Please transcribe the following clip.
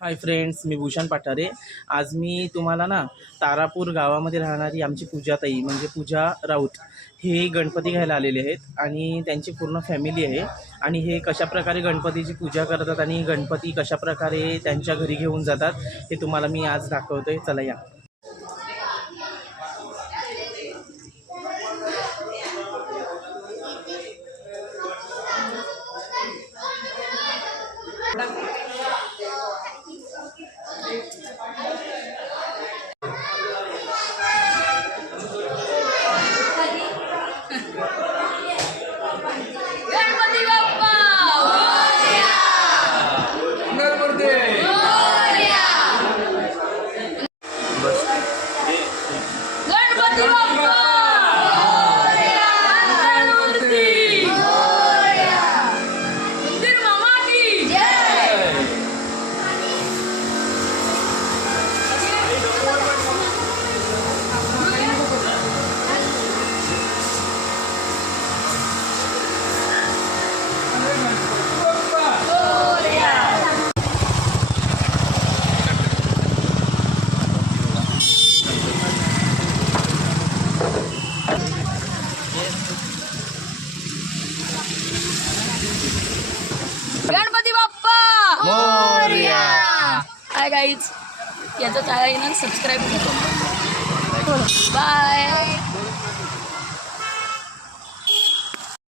Hi friends, मी भूषण पाठारे। आज मी तुम्हाला ना तारापूर गावामध्ये राहणारी आमची पूजाताई म्हणजे पूजा राऊत हे गणपती घ्यायला आलेले आहेत आणि त्यांची पूर्ण फॅमिली आहे। आणि हे कशाप्रकारे गणपतीची पूजा करतात आणि गणपती कशाप्रकारे त्यांच्या घरी घेऊन जातात हे तुम्हाला मी आज दाखवतोय। चला या। गणपती बाप्पा मोरया! मोरया! गणपती बाप्पा मोरया! मंगळमूर्ती मोरया! मंदिर मामा की जय! गणपती बाप्पा मोरया! हाय गाईज, याचा चॅनल सबस्क्राईब करा। बाय.